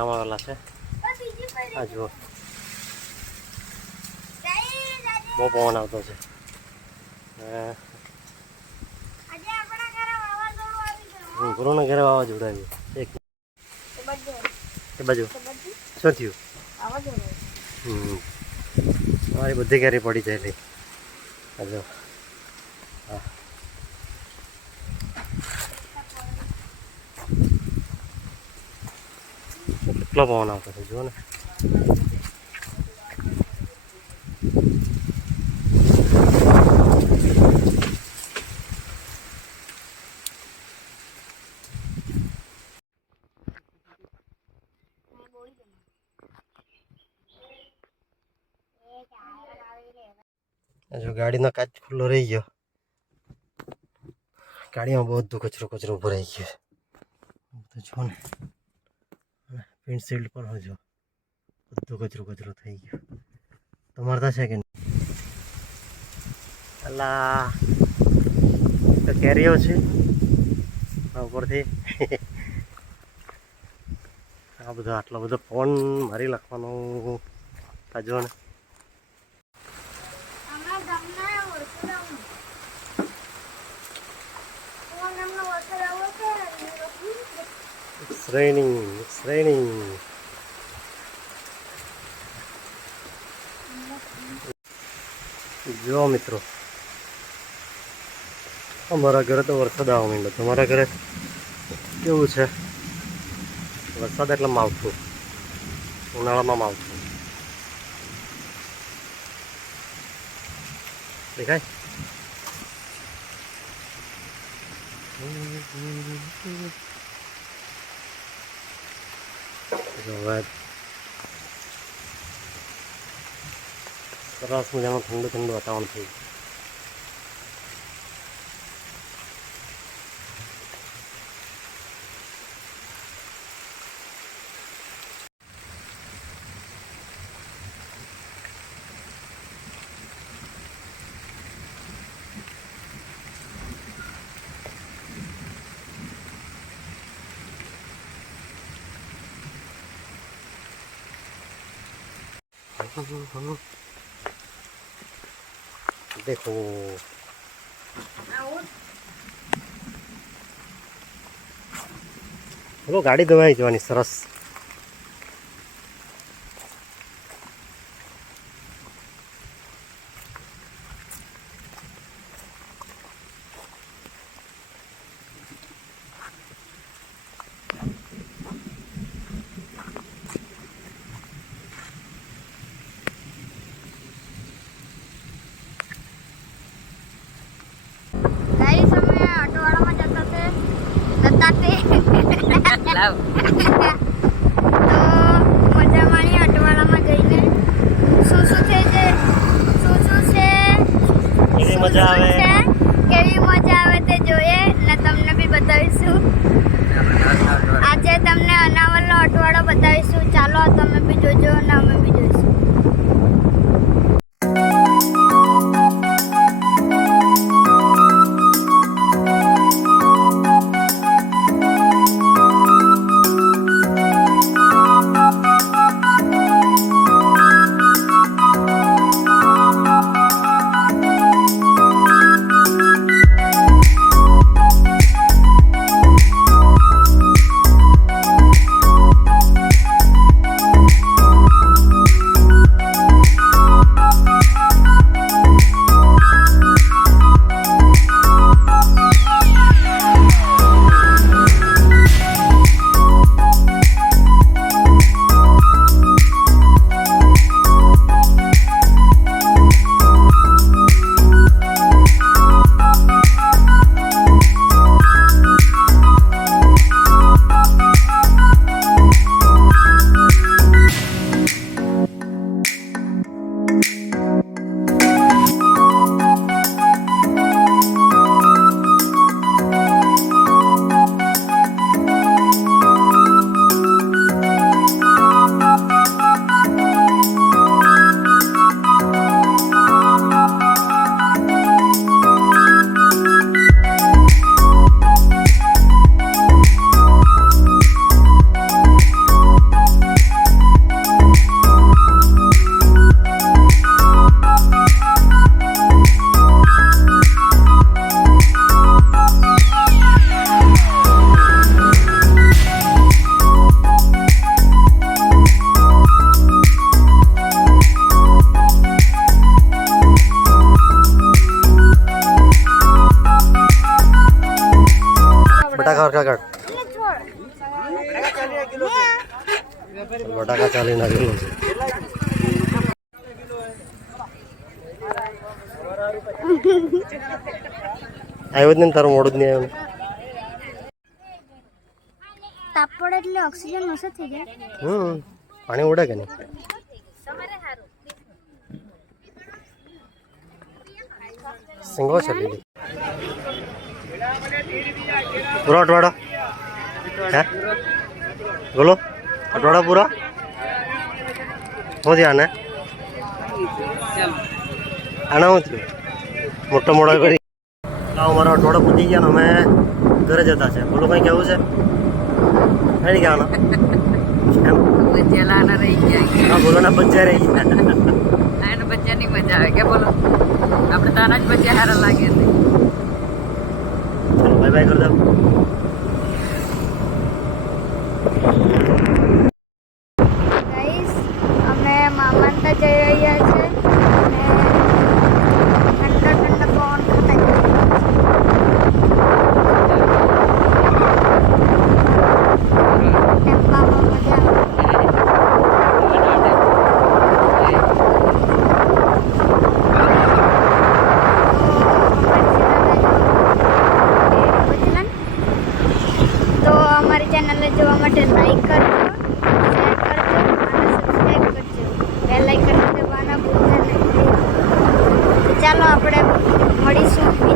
ગામ છે. આ જુઓ. બહુ પવન આવતો છે. ગુરુના ઘરે વાવાઝોડું આવ્યું એક એ બાજુ. શું થયું? હમ. મારી બધી કેરી પડી જાય હા. કેટલો પવન આવતો છે જુઓ ને જો ગાડીનો કાચ ખુલ્લો રહી ગયો. ગાડીમાં બધું કચરો કચરો ઊભો રહી ગયો તો જો ને. વિન્ડશીલ્ડ પર હો જો. બધું કચરો કચરો થઈ ગયો. તમારે છે કે નહીં? અલા તો કેરીઓ છે. આ ઉપરથી. આ બધો આટલો બધો ફોન મારી નાખવાનો. તાજો ને It's raining, it's raining. જો મિત્રો. અમારા ઘરે તો વરસાદ આવવા માંડ્યો તમારા ઘરે કેવું છે? વરસાદ એટલે માવઠું. ઉનાળામાં માવઠું. દેખાય? જો હવે સરસ મજાનું ઠંડુ ઠંડુ વાતાવરણ થઈ देखो ચલો ગાડી ધોવાઈ જવાની સરસ તો મજામાંની માણી જઈને શું શું છે જે શું શું છે કેવી મજા આવે? કેવી મજા આવે તે જોઈએ ને તમને બી બતાવીશું. આજે તમને અનાવલનો અટવાડો બતાવીશું. ચાલો તમે બી જોજો અને અમે બી જોઈશું. હરખા કાઢ બટાકા ચાલી નાખેલો છે આવ્યો જ ને તારું મોડું જ નહીં આવ્યું તાપડ એટલે ઓક્સિજન ઓછો થઈ જાય હમ પાણી ઉડે કે નહીં સિંગો છે લીલી પૂરો અટવાડો? હે? બોલો અટવાડો પૂરો? શું થયું આને? આને શું થયું? મોટો મોટો કરી. લાવો મારો અટવાડો પૂછી ગયા અમે ઘરે જતા છે. બોલો કંઈ કેવું છે? નહીં કહેવાનું. રહી ગયા. હા બોલો ના બચ્ચા રહી ગયા. બચ્ચાની મજા આવે. કે બોલો? આપણે તારા જ બચ્ચા હારા લાગે છે. ચલો બાય બાય કરી આપણે મળીશું.